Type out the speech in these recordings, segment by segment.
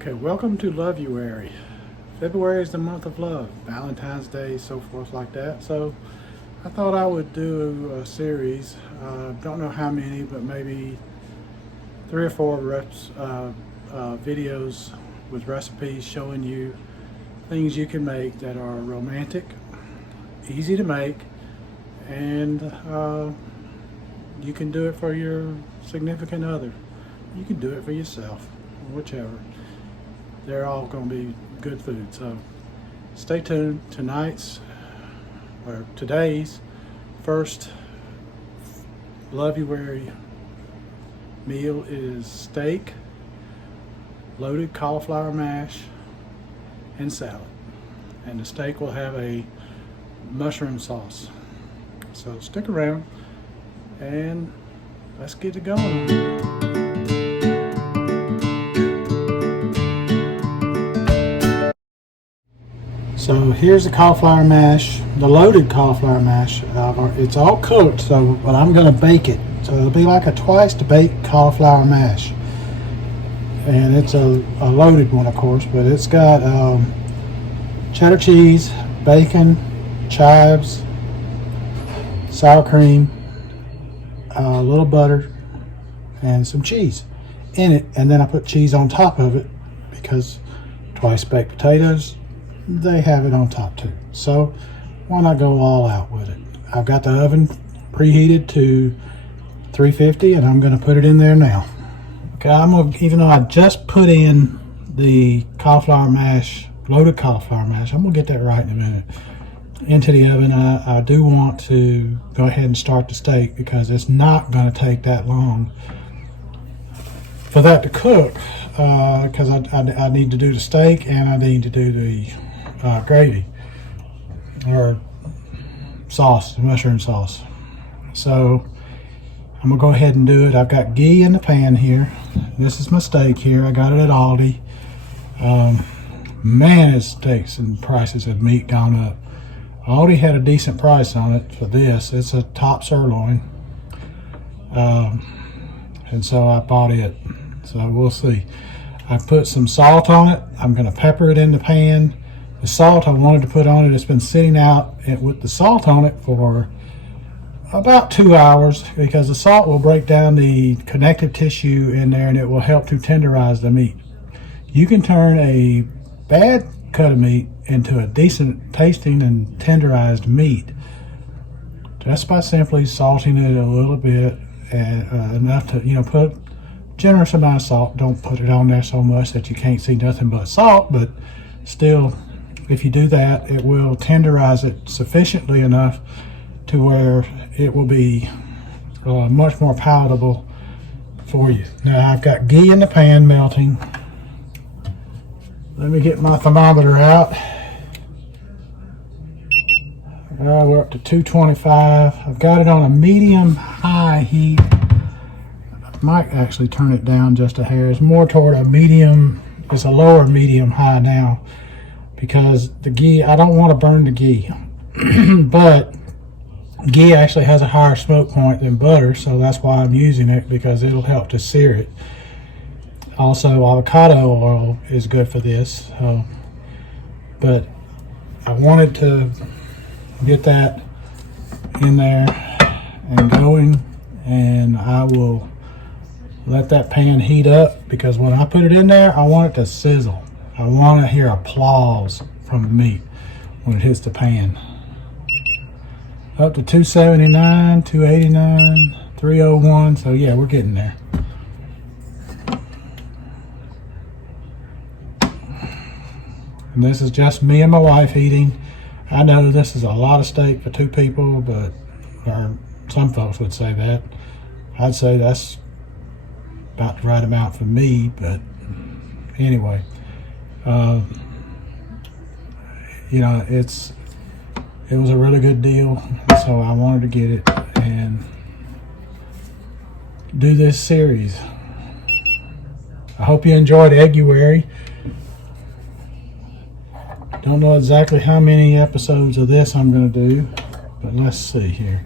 Okay, welcome to Loveuary. February is the month of love, Valentine's Day, so forth like that. So I thought I would do a series. Don't know how many, but maybe 3 or 4 videos with recipes showing you things you can make that are romantic, easy to make, and you can do it for your significant other. You can do it for yourself, whichever. They're all going to be good food. So stay tuned. Today's first Loveuary meal is steak, loaded cauliflower mash, and salad. And the steak will have a mushroom sauce. So stick around and let's get it going. So here's the cauliflower mash, the loaded cauliflower mash. It's all cooked, but I'm going to bake it. So it'll be like a twice baked cauliflower mash. And it's a loaded one, of course, but it's got cheddar cheese, bacon, chives, sour cream, a little butter, and some cheese in it. And then I put cheese on top of it because twice baked potatoes, they have it on top too. So why not go all out with it? I've got the oven preheated to 350 and I'm going to put it in there now. Okay, even though I just put in the cauliflower mash, loaded cauliflower mash, I'm going to get that right in a minute, into the oven. I do want to go ahead and start the steak because it's not going to take that long for that to cook, because I need to do the steak and I need to do the gravy or sauce, the mushroom sauce. So I'm gonna go ahead and do it. I've got ghee in the pan here. This is my steak here. I got it at Aldi. Man, his steaks and prices of meat gone up. Aldi had a decent price on it for this. It's a top sirloin, and so I bought it. So we'll see. I put some salt on it. I'm gonna pepper it in the pan. The salt I wanted to put on it, it's been sitting out with the salt on it for about 2 hours because the salt will break down the connective tissue in there and it will help to tenderize the meat. You can turn a bad cut of meat into a decent tasting and tenderized meat just by simply salting it a little bit, and enough to, put generous amount of salt. Don't put it on there so much that you can't see nothing but salt, but still, if you do that, it will tenderize it sufficiently enough to where it will be much more palatable for you. Now I've got ghee in the pan melting. Let me get my thermometer out. We're up to 225. I've got it on a medium-high heat. I might actually turn it down just a hair. It's more toward a medium. It's a lower medium-high now, because the ghee, I don't want to burn the ghee. But ghee actually has a higher smoke point than butter, so that's why I'm using it, because it'll help to sear it. Also, avocado oil is good for this. But I wanted to get that in there and going, and I will let that pan heat up, because when I put it in there, I want it to sizzle. I want to hear applause from the meat when it hits the pan. Up to 279, 289, 301. So yeah, we're getting there. And this is just me and my wife eating. I know this is a lot of steak for 2 people, but or some folks would say that. I'd say that's about the right amount for me, but anyway. It was a really good deal, so I wanted to get it and do this series. I hope you enjoyed Egguary. Don't know exactly how many episodes of this I'm going to do, but let's see here.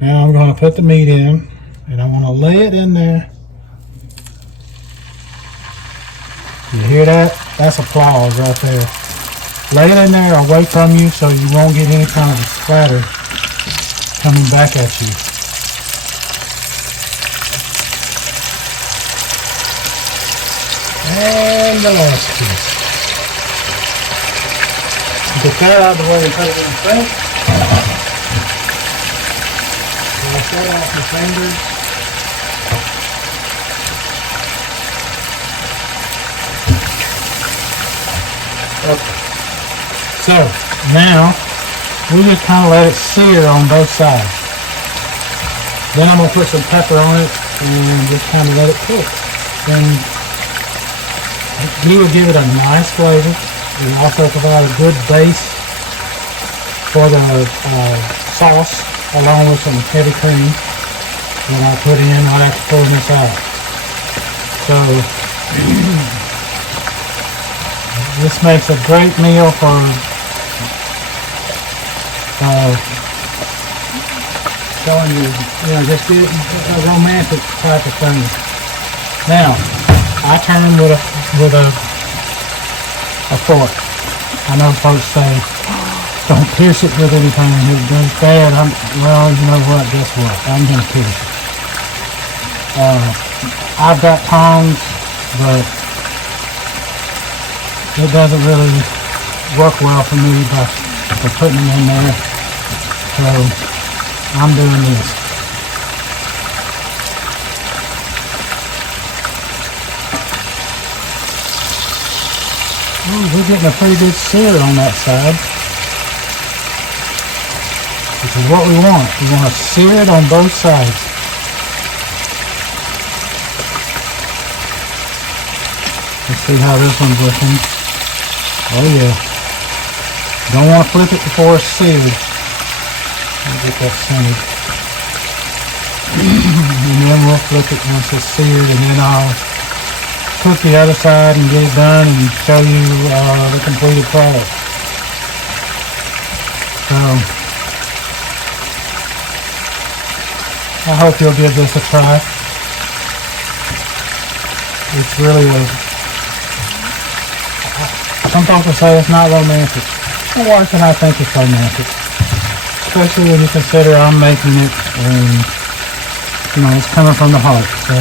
Now I'm going to put the meat in, and I want to lay it in there You hear that? That's applause right there. Lay it in there away from you so you won't get any kind of splatter coming back at you. And the last piece. Get that out of the way and put it in the sink. Wash that off your fingers. Okay. So now we just kind of let it sear on both sides. Then I'm going to put some pepper on it and just kind of let it cook. And we will give it a nice flavor. We also provide a good base for the sauce, along with some heavy cream that I put in right after pulling this out. So this makes a great meal for showing you, just a romantic type of thing. Now, I turn with a fork. I know folks say, don't pierce it with anything, it goes bad. Well, you know what, guess what? I'm going to pierce it. I've got tongs, but it doesn't really work well for me for putting them in there. So I'm doing this. Ooh, we're getting a pretty good sear on that side. Which is what we want. We want to sear it on both sides. Let's see how this one's looking. Oh yeah. Don't want to flip it before it's seared. I'll get that centered. And then we'll flip it once it's seared, and then I'll cook the other side and get it done and show you the completed product. So I hope you'll give this a try. It's really some people say it's not romantic. Well, why can I think it's romantic? Especially when you consider I'm making it and it's coming from the heart. So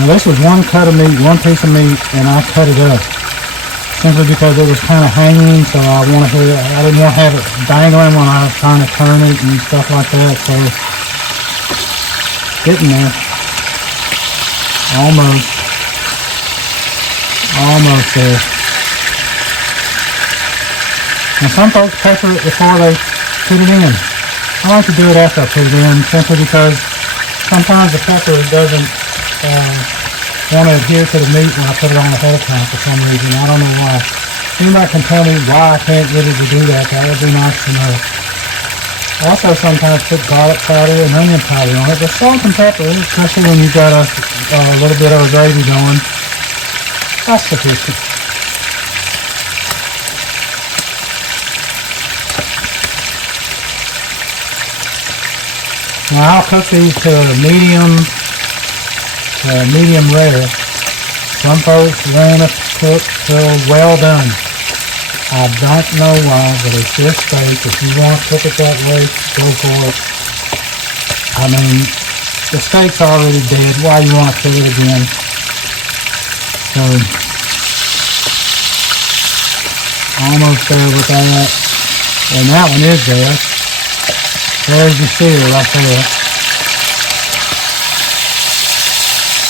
now this was one cut of meat, one piece of meat, and I cut it up simply because it was kind of hanging, so I didn't want to have it dangling when I was trying to turn it and stuff like that. So getting there, almost there. Now some folks pepper it before they put it in. I like to do it after I put it in, simply because sometimes the pepper doesn't want to adhere to the meat when I put it on ahead of time for some reason. I don't know why. Anybody can tell me why I can't get it to do that. That would be nice to know. I also sometimes put garlic powder and onion powder on it, but salt and pepper, especially when you've got a little bit of a gravy going, that's sufficient. Now I'll cook these to medium rare. Some folks want to cook till well done. I don't know why, but it's your steak. If you want to cook it that way, go for it. I mean, the steak's already dead. Why you want to cook it again? So, almost there with that. And that one is there. There's the sear right there.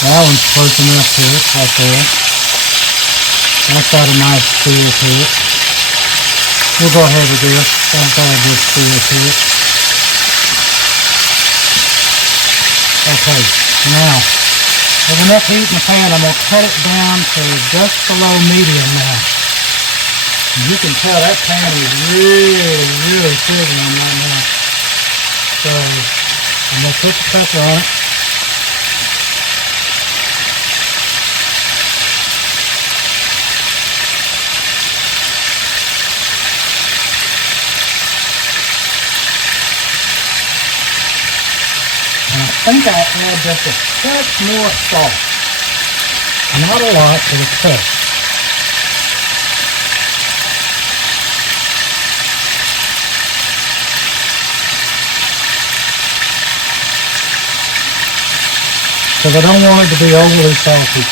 That one's close enough to it, right there. That's got a nice sear to it. We'll go ahead with this. That's got a good sear to it. Okay, now, there's enough heat in the pan. I'm going to cut it down to just below medium now. And you can tell that pan is really sizzling right now. So, I'm going to put the pepper on it. And I think I'll add just a touch more salt. Not a lot, but it's cooked. Because I don't want it to be overly salty.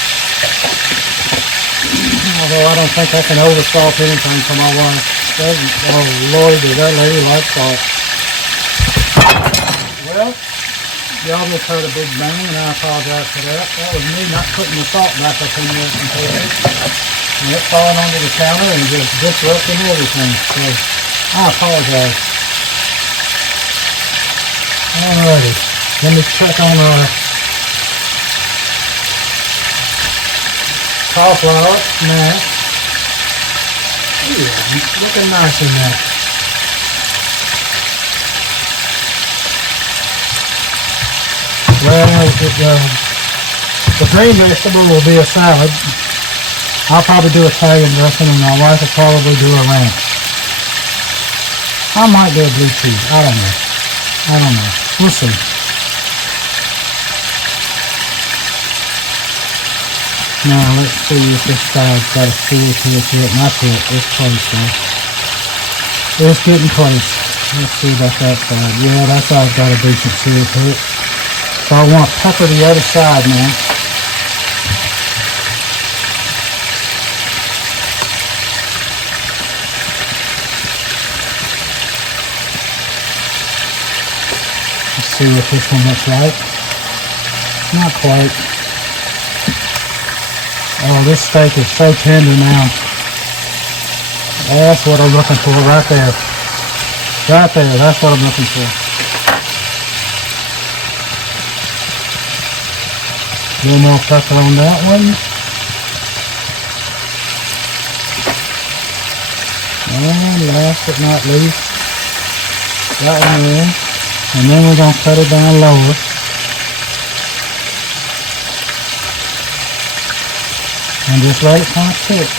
Although I don't think I can over salt anything for my wife. Oh Lord, does that lady like salt. Well, y'all just heard a big bang, and I apologize for that. That was me not putting the salt back up in there completely. And it falling onto the counter and just disrupting everything. So I apologize. Alrighty, let me check on our cauliflower mash. Yeah, looking nice in there. Well, the green vegetable will be a salad. I'll probably do Italian dressing, and my wife will probably do a ranch. I might do a blue cheese. I don't know. We'll see. Now let's see if this side's got a full to it. That's it. It's close though. It's getting close. Let's see about that side. Yeah, that side's got a decent seal to it. So I want to pepper the other side now. Let's see what this one looks like. Not quite. Oh, this steak is so tender now. That's what I'm looking for right there. Right there, that's what I'm looking for. A little more pepper on that one. And last but not least, that one there. And then we're going to cut it down lower. And just let it kind of cook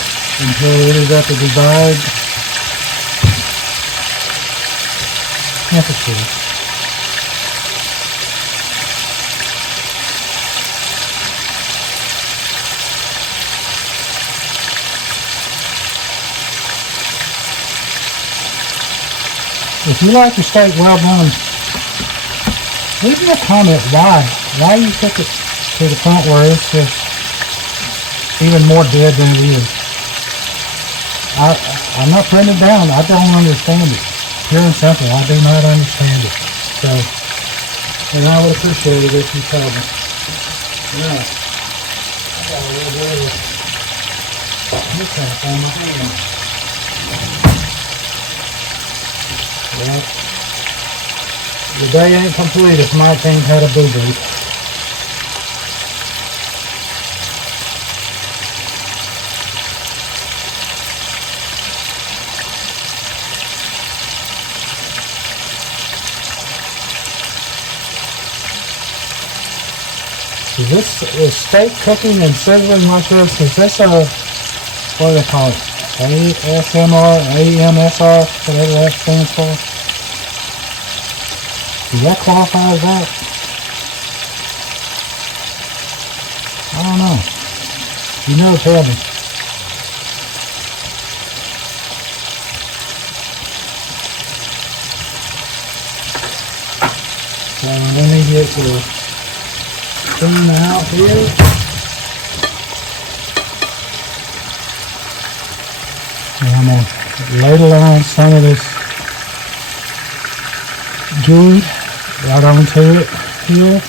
until it is at the desired temperature. If you like your steak well done, leave me a comment why you cook it to the point where it's just even more dead than it is. I'm not putting it down. I don't understand it. Pure and simple. I do not understand it. So, and I would appreciate it if you tell me. Yeah. I got a little bit of mishap on my hand. Well, the day ain't complete if Mike ain't had a boo-boo. Is steak cooking and sizzling like this, is this a, what do they call it, ASMR, AMSR, whatever that stands for? Does that qualify as that? I don't know. You know, tell me. So let me get the spoon out here. And I'm going to ladle on some of this ghee right onto it here.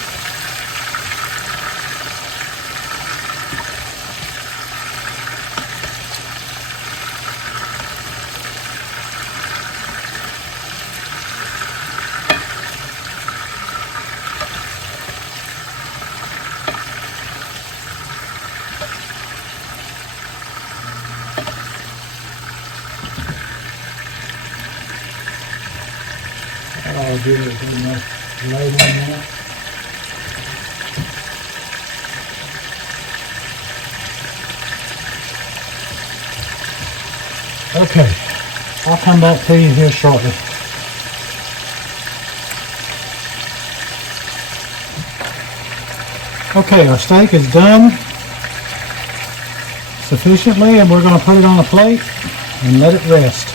I'll give it a good enough ladle now. Okay, I'll come back to you here shortly. Okay, our steak is done. sufficiently, and we're going to put it on a plate and let it rest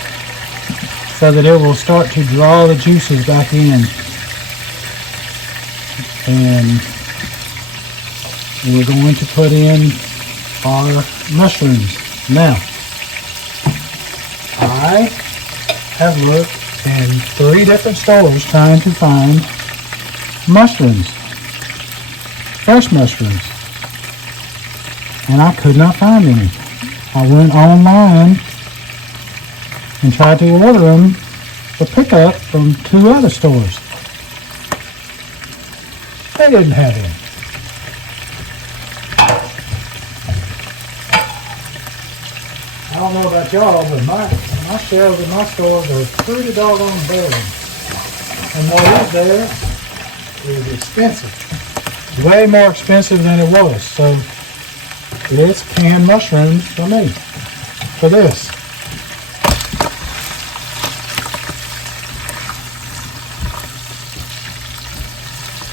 so that it will start to draw the juices back in. And we're going to put in our mushrooms. Now, I have looked in 3 different stores trying to find mushrooms, fresh mushrooms, and I could not find any. I went online and tried to order them for pickup from 2 other stores. They didn't have any. I don't know about y'all, but my shelves in my stores are pretty doggone bare. And what is there is expensive. Way more expensive than it was. So it's canned mushrooms for me. For this.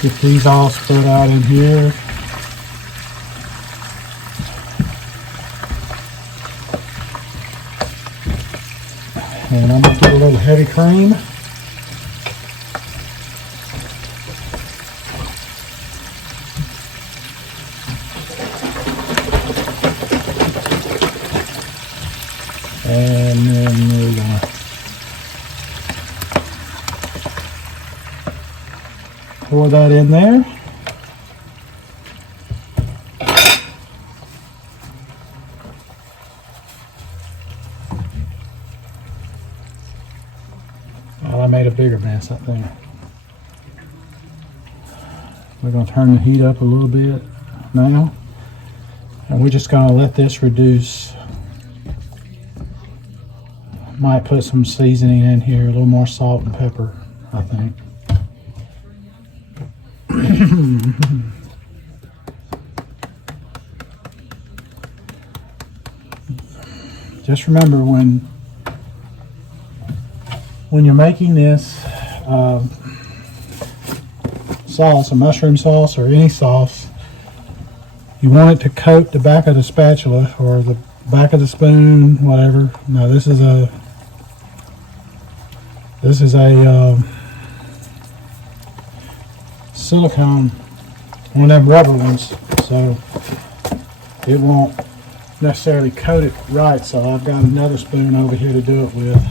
Get these all spread out in here. And I'm going to get a little heavy cream. And then we're going to pour that in there. Well, I made a bigger mess, I think. We're going to turn the heat up a little bit now. And we're just going to let this reduce. Might put some seasoning in here, a little more salt and pepper, I think. Just remember when you're making this sauce, a mushroom sauce or any sauce, you want it to coat the back of the spatula or the back of the spoon, whatever. Now this is a silicone, one of them rubber ones, so it won't necessarily coat it right. So I've got another spoon over here to do it with.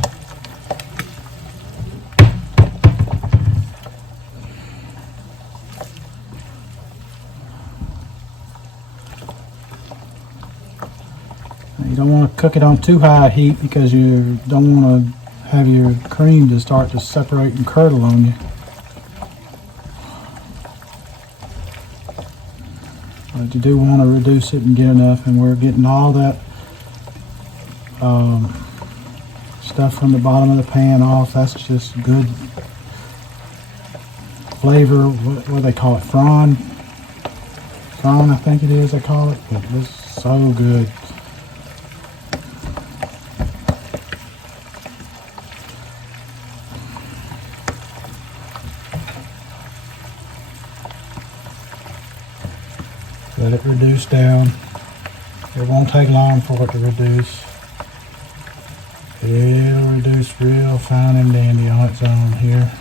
You don't want to cook it on too high heat because you don't want to have your cream to start to separate and curdle on you. But you do want to reduce it and get enough, and we're getting all that stuff from the bottom of the pan off. That's just good flavor. What do they call it? Fron, I think it is they call it. But it's so good. Let it reduce down. It won't take long for it to reduce. It'll reduce real fine and dandy on its own here.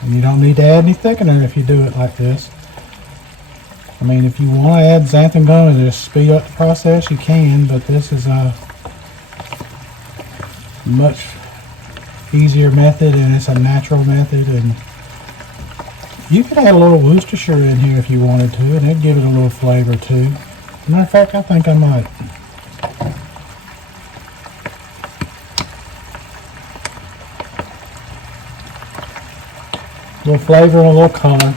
And you don't need to add any thickener if you do it like this. I mean, if you want to add xanthan gum to just speed up the process, you can, but this is a much easier method, and it's a natural method. And you could add a little Worcestershire in here if you wanted to, and it'd give it a little flavor too. Matter of fact, I think I might. A little flavor and a little color.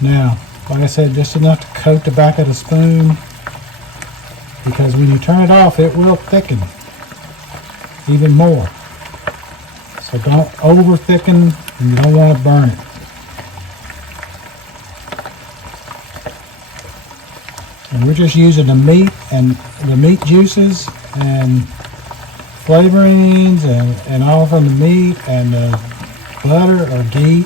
Now, like I said, just enough to coat the back of the spoon, because when you turn it off, it will thicken even more. So don't over thicken, and you don't want to burn it. And we're just using the meat and the meat juices and flavorings and all from the meat and the butter or ghee,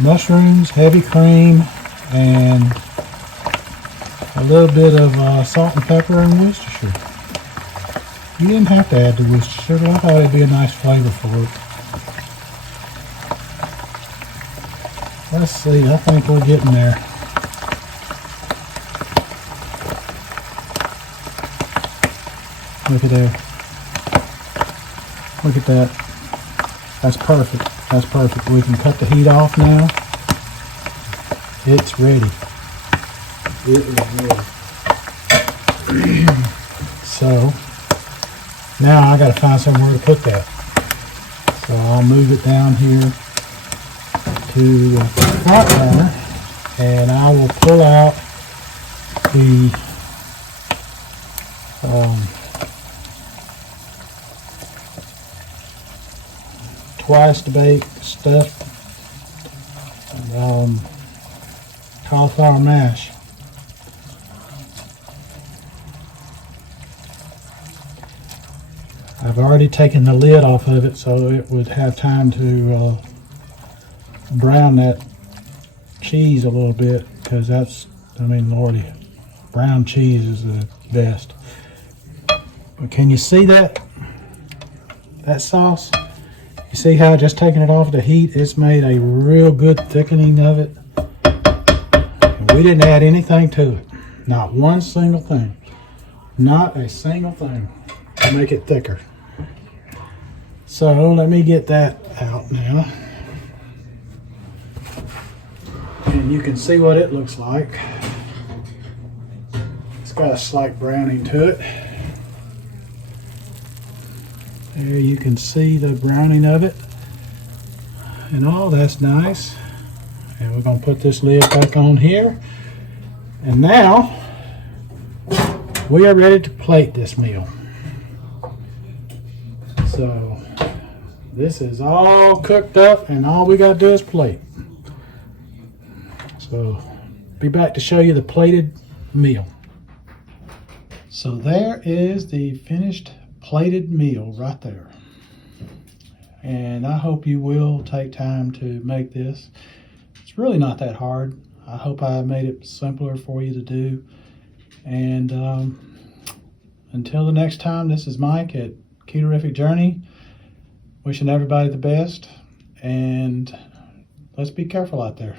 mushrooms, heavy cream, and a little bit of salt and pepper and Worcestershire. You didn't have to add the Worcestershire, but I thought it'd be a nice flavor for it. Let's see, I think we're getting there. Look at there. Look at that. That's perfect. That's perfect. We can cut the heat off now. It's ready. It is ready. So, now I gotta find somewhere to put that. So I'll move it down here to the front burner, and I will pull out the twice to bake stuffed cauliflower mash. I've already taken the lid off of it so it would have time to brown that cheese a little bit, because that's, I mean, lordy, brown cheese is the best. But can you see that sauce? You see how just taking it off the heat, it's made a real good thickening of it. And we didn't add anything to it. Not one single thing. Not a single thing to make it thicker. So let me get that out now. And you can see what it looks like. It's got a slight browning to it. There you can see the browning of it. And all that's nice. And we're going to put this lid back on here. And now we are ready to plate this meal. So this is all cooked up and all we got to do is plate. So be back to show you the plated meal. So there is the finished plated meal right there. And I hope you will take time to make this. It's really not that hard. I hope I made it simpler for you to do. And until the next time, this is Mike at Ketorific Journey, wishing everybody the best, and let's be careful out there.